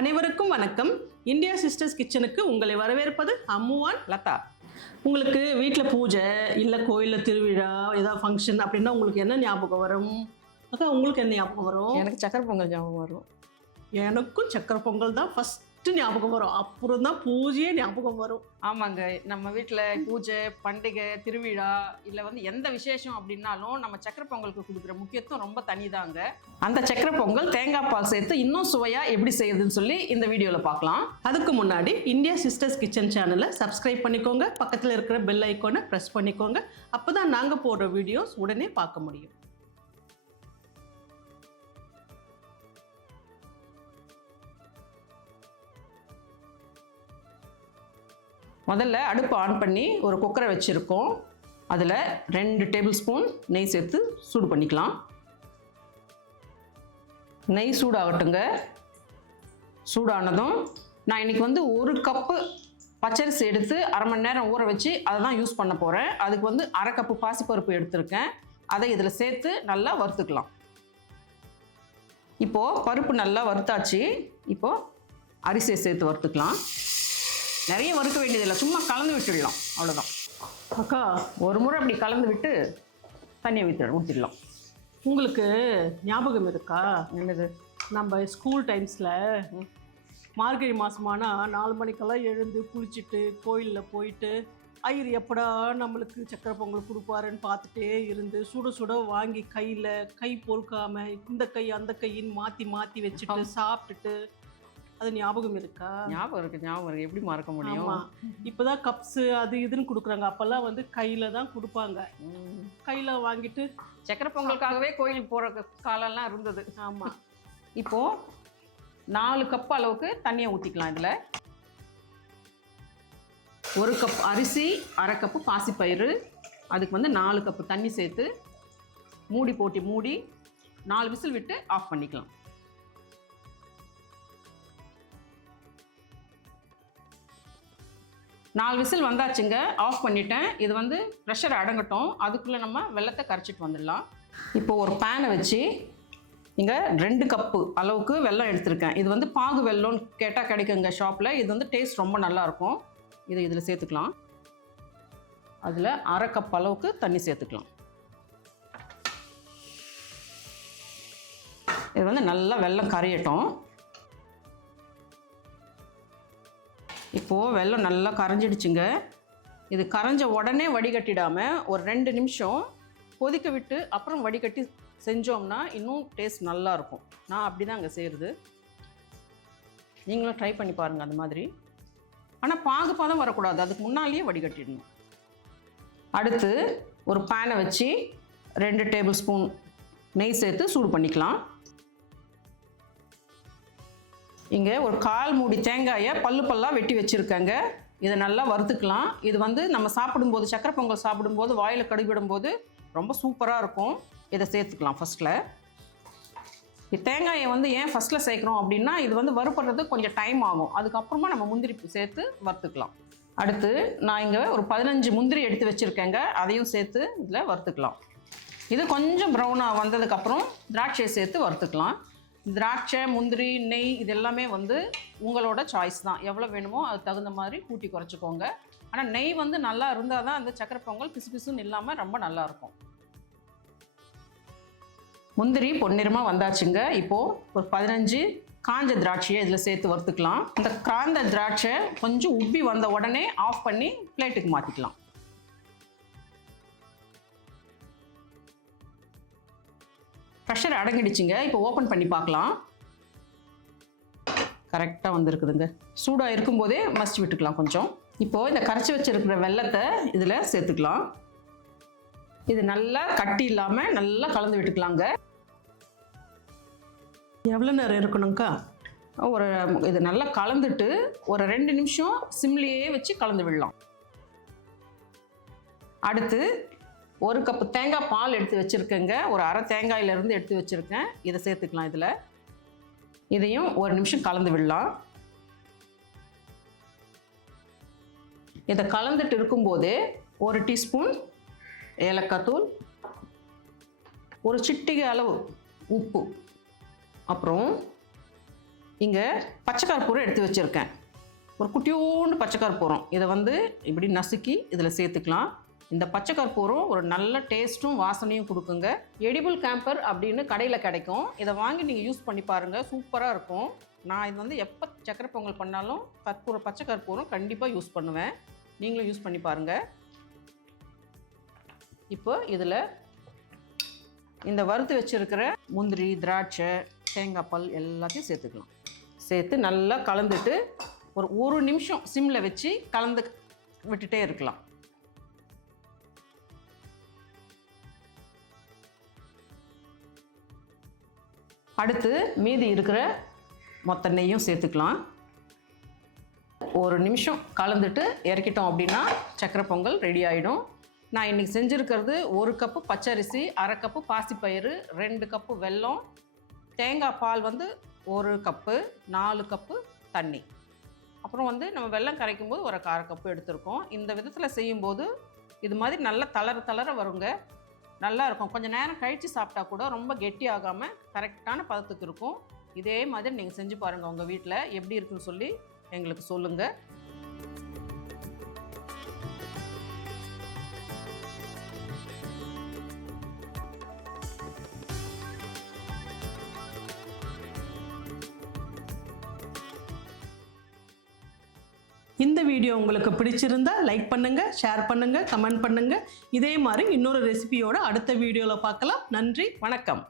அனைவருக்கும் வணக்கம். India sisters கிச்சனுக்கு உங்களை வரவேற்பது அம்முவான் லதா. உங்களுக்கு வீட்டில் பூஜை இல்லை கோயிலில் திருவிழா ஏதாவது ஃபங்க்ஷன் அப்படின்னா உங்களுக்கு என்ன ஞாபகம் வரும்? அக்கா உங்களுக்கு என்ன ஞாபகம் வரும்? எனக்கு சக்கரை பொங்கல் ஞாபகம் வரும். எனக்கும் சக்கரை பொங்கல் தான் ஃபஸ்ட்டு ஞாபகம் வரும். அப்புறம் தான் பூஜையே ஞாபகம் வரும். ஆமாங்க. நம்ம வீட்டில் பூஜை பண்டிகை திருவிழா இல்லை வந்து எந்த விசேஷம் அப்படின்னாலும் நம்ம சக்கரை பொங்கலுக்கு கொடுக்குற முக்கியத்துவம் ரொம்ப தனிதாங்க. அந்த சக்கரை பொங்கல் தேங்காய் பால் சேர்த்து இன்னும் சுவையாக எப்படி செய்யுதுன்னு சொல்லி இந்த வீடியோவில் பார்க்கலாம் அதுக்கு முன்னாடி இந்தியா சிஸ்டர்ஸ் கிச்சன் சேனலை சப்ஸ்கிரைப் பண்ணிக்கோங்க. பக்கத்தில் இருக்கிற பெல் ஐக்கோனை ப்ரெஸ் பண்ணிக்கோங்க. அப்போ தான் நாங்கள் போடுற வீடியோஸ் உடனே பார்க்க முடியும். முதல்ல அடுப்பு ஆன் பண்ணி ஒரு குக்கரை வச்சுருக்கோம். அதில் ரெண்டு டேபிள் ஸ்பூன் நெய் சேர்த்து சூடு பண்ணிக்கலாம். நெய் சூடாகட்டுங்க. சூடானதும் நான் இன்னைக்கு வந்து ஒரு கப்பு பச்சரிசி எடுத்து அரை மணி நேரம் ஊற வச்சு அதை தான் யூஸ் பண்ண போகிறேன் அதுக்கு வந்து அரை கப்பு பாசிப்பருப்பு எடுத்திருக்கேன். அதை இதில் சேர்த்து நல்லா வறுத்துக்கலாம். இப்போது பருப்பு நல்லா வறுத்தாச்சு. இப்போது அரிசியை சேர்த்து வறுத்துக்கலாம். நிறைய வறுக்க வேண்டியதில்லை. சும்மா கலந்து விட்டுடலாம். அவ்வளோதான் அக்கா ஒரு முறை அப்படி கலந்து விட்டு தண்ணியை ஊற்றி ஊற்றிடலாம் உங்களுக்கு ஞாபகம் இருக்கா? என்னது? நம்ம ஸ்கூல் டைம்ஸில் மார்கழி மாதமானா நாலு மணிக்கெல்லாம் எழுந்து குளிச்சுட்டு கோயிலில் போயிட்டு ஐயர் எப்படா நம்மளுக்கு சக்கரை பொங்கல் கொடுப்பாருன்னு பார்த்துட்டே இருந்து சுட சுட வாங்கி கையில் கை பொறுக்காம இந்த கை அந்த கையின்னு மாற்றி மாற்றி வச்சுட்டு சாப்பிட்டுட்டு அது ஞாபகம் இருக்கா? ஞாபகம் இருக்கு ஞாபகம் இருக்கு. எப்படி மறக்க முடியும்? இப்போதான் கப்ஸு அது இதுன்னு கொடுக்குறாங்க. அப்போல்லாம் வந்து கையில் தான் கொடுப்பாங்க. கையில் வாங்கிட்டு சக்கரை பொங்கலுக்காகவே கோயிலுக்கு போகிற காலம்லாம் இருந்தது. ஆமாம் இப்போது நாலு கப் அளவுக்கு தண்ணியை ஊற்றிக்கலாம் இதில். ஒரு கப் அரிசி அரை கப்பு பாசிப்பயிறு அதுக்கு வந்து நாலு கப்பு தண்ணி சேர்த்து மூடி போட்டு மூடி நாலு விசில் விட்டு ஆஃப் பண்ணிக்கலாம். நாலு விசில் வந்தாச்சுங்க. ஆஃப் பண்ணிட்டேன். இது வந்து ப்ரெஷர் அடங்கட்டும். அதுக்குள்ளே நம்ம வெள்ளத்தை கரைச்சிட்டு வந்துடலாம். இப்போ ஒரு பேனை வச்சு இங்கே ரெண்டு கப்பு அளவுக்கு வெல்லம் எடுத்திருக்கேன். இது வந்து பாகு வெல்லம்னு கேட்டால் கிடைக்குங்க ஷாப்பில் இது வந்து டேஸ்ட் ரொம்ப நல்லாயிருக்கும் இதை இதில் சேர்த்துக்கலாம். அதில் அரை கப் அளவுக்கு தண்ணி சேர்த்துக்கலாம். இது வந்து நல்லா வெல்லம் கரையட்டும். இப்போது வெள்ளம் நல்லா கரைஞ்சிடுச்சுங்க. இது கரைஞ்ச உடனே வடிகட்டிடாமல் ஒரு ரெண்டு நிமிஷம் கொதிக்க விட்டு அப்புறம் வடிகட்டி செஞ்சோம்னா இன்னும் டேஸ்ட் நல்லா இருக்கும். நான் அப்படி தான் அங்கே செய்கிறது நீங்களும் ட்ரை பண்ணி பாருங்கள் அந்த மாதிரி. ஆனால் பாகு பதம் வரக்கூடாது. அதுக்கு முன்னாலேயே வடிகட்டிடணும். அடுத்து ஒரு பேனை வச்சு ரெண்டு டேபிள் ஸ்பூன் நெய் சேர்த்து சூடு பண்ணிக்கலாம். இங்கே ஒரு கால் மூடி தேங்காயை பல்லு பல்லாக வெட்டி வச்சுருக்கேங்க. இதை நல்லா வறுத்துக்கலாம். இது வந்து நம்ம சாப்பிடும்போது சக்கரை பொங்கல் சாப்பிடும்போது வாயில் கடுகிடும்போது ரொம்ப சூப்பராக இருக்கும். இதை சேர்த்துக்கலாம் ஃபஸ்ட்டில் தேங்காயை வந்து ஏன் ஃபஸ்ட்டில் சேர்க்குறோம் அப்படின்னா இது வந்து வறுப்படுறது கொஞ்சம் டைம் ஆகும். அதுக்கப்புறமா நம்ம முந்திரி சேர்த்து வறுத்துக்கலாம். அடுத்து நான் இங்கே ஒரு பதினஞ்சு முந்திரி எடுத்து வச்சுருக்கேங்க. அதையும் சேர்த்து இதில் வறுத்துக்கலாம். இது கொஞ்சம் ப்ரௌனாக வந்ததுக்கப்புறம் திராட்சையை சேர்த்து வறுத்துக்கலாம். திராட்சை முந்திரி நெய் இது எல்லாமே வந்து உங்களோட சாய்ஸ் தான். எவ்வளோ வேணுமோ அதுக்கு தகுந்த மாதிரி கூட்டி குறைச்சிக்கோங்க. ஆனால் நெய் வந்து நல்லா இருந்தால் தான் அந்த சக்கரை பொங்கல் பிசு பிசுன்னு இல்லாமல் ரொம்ப நல்லாயிருக்கும் முந்திரி பொன்னிறமாக வந்தாச்சுங்க. இப்போது ஒரு பதினஞ்சு காஞ்ச திராட்சையை இதில் சேர்த்து வறுத்துக்கலாம். இந்த காந்த திராட்சை கொஞ்சம் உப்பி வந்த உடனே ஆஃப் பண்ணி பிளேட்டுக்கு மாற்றிக்கலாம் ப்ரெஷர் அடங்கிடுச்சுங்க. இப்போ ஓப்பன் பண்ணி பார்க்கலாம். கரெக்டாக வந்திருக்குதுங்க. சூடாக இருக்கும்போதே மசிச்சு விட்டுக்கலாம் கொஞ்சம். இப்போது இந்த கரைச்சி வச்சுருக்கிற வெள்ளத்தை இதில் சேர்த்துக்கலாம். இது நல்லா கட்டி இல்லாமல் நல்லா கலந்து விட்டுக்கலாங்க. எவ்வளோ நேரம் இருக்கணுங்க்கா ஒரு இது நல்லா கலந்துட்டு ஒரு ரெண்டு நிமிஷம் சிம்லேயே வச்சு கலந்து விடலாம். அடுத்து ஒரு கப்பு தேங்காய் பால் எடுத்து வச்சுருக்கேங்க. ஒரு அரை தேங்காயிலேருந்து எடுத்து வச்சுருக்கேன். இதை சேர்த்துக்கலாம் இதில். இதையும் ஒரு நிமிஷம் கலந்து விடலாம். இதை கலந்துட்டு இருக்கும்போது ஒரு டீஸ்பூன் ஏலக்காய் தூள் ஒரு சிட்டிகை அளவு உப்பு அப்புறம் இங்கே பச்சை எடுத்து வச்சுருக்கேன். ஒரு குட்டியோண்டு பச்சை இதை வந்து இப்படி நசுக்கி இதில் சேர்த்துக்கலாம். இந்த பச்சை கற்பூரம் ஒரு நல்ல டேஸ்ட்டும் வாசனையும் கொடுக்குங்க. எடிபிள் கேம்பர் அப்படின்னு கடையில் கிடைக்கும். இதை வாங்கி நீங்கள் யூஸ் பண்ணி பாருங்கள் சூப்பராக இருக்கும். நான் இது வந்து எப்போ சக்கரை பொங்கல் பண்ணாலும் கற்பூரம் பச்சை கற்பூரம் கண்டிப்பாக யூஸ் பண்ணுவேன். நீங்களும் யூஸ் பண்ணி பாருங்கள் இப்போ இதில் இந்த வறுத்து வச்சுருக்கிற முந்திரி திராட்சை தேங்காய் பால் எல்லாத்தையும் சேர்த்துக்கலாம். சேர்த்து நல்லா கலந்துட்டு ஒரு ஒரு நிமிஷம் சிம்மில் வச்சு கலந்து விட்டுட்டே இருக்கலாம். அடுத்து மீதி இருக்கிற மொத்த நெய்யும் சேர்த்துக்கலாம். ஒரு நிமிஷம் கலந்துட்டு இறக்கிட்டோம் அப்படின்னா சக்கரை பொங்கல் ரெடி ஆகிடும் நான் இன்றைக்கி செஞ்சுருக்கிறது ஒரு கப்பு பச்சரிசி அரை கப்பு பாசிப்பயிறு ரெண்டு கப்பு வெல்லம் தேங்காய் பால் வந்து ஒரு கப்பு நாலு கப்பு தண்ணி. அப்புறம் வந்து நம்ம வெல்லம் கரைக்கும் போது ஒரு அரை கப்பு எடுத்திருக்கோம். இந்த விதத்தில் செய்யும்போது இது மாதிரி நல்லா தளர தளர வருங்க. நல்லா இருக்கும் கொஞ்சம் நேரம் கழித்து சாப்பிட்டா கூட ரொம்ப கெட்டி ஆகாமல் கரெக்டான பதத்துக்கு இருக்கும். இதே மாதிரி நீங்கள் செஞ்சு பாருங்கள் உங்கள் வீட்டில் எப்படி இருக்குன்னு சொல்லி எங்களுக்கு சொல்லுங்கள் இந்த வீடியோ உங்களுக்கு பிடிச்சிருந்தா லைக் பண்ணுங்க ஷேர் பண்ணுங்க கமெண்ட் பண்ணுங்க. இதே மாதிரி இன்னொரு ரெசிபியோட அடுத்த வீடியோவில் பார்க்கலாம். நன்றி வணக்கம்.